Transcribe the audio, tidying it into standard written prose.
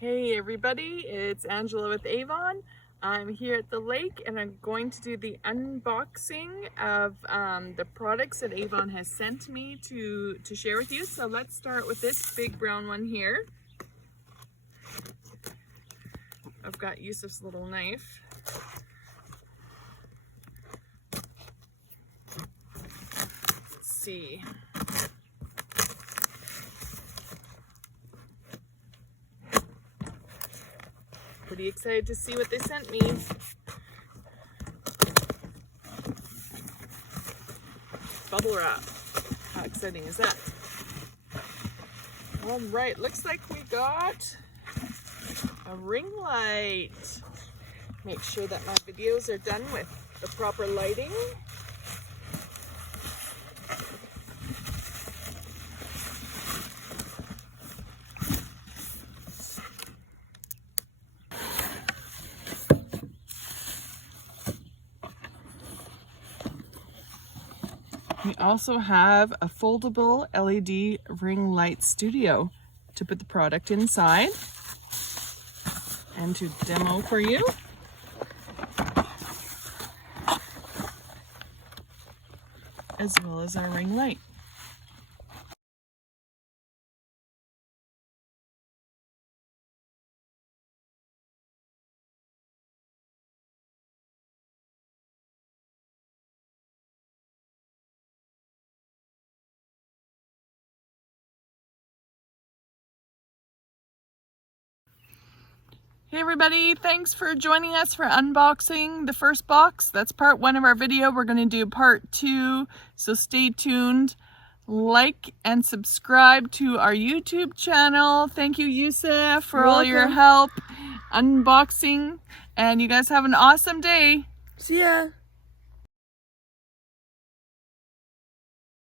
Hey everybody, it's Angela with Avon. I'm here at the lake and I'm going to do the unboxing of the products that Avon has sent me to share with you. So let's start with this big brown one here. I've got Yusuf's little knife. Let's see. Pretty excited to see what they sent me. Bubble wrap. How exciting is that? All right, looks like we got a ring light. Make sure that my videos are done with the proper lighting. We also have a foldable LED ring light studio to put the product inside and to demo for you. As well as our ring light. Hey everybody, thanks for joining us for unboxing the first box. That's part one of our video. We're going to do part two, so stay tuned. Like and subscribe to our YouTube channel. Thank you, Yusuf, for all your help unboxing. And you guys have an awesome day. See ya.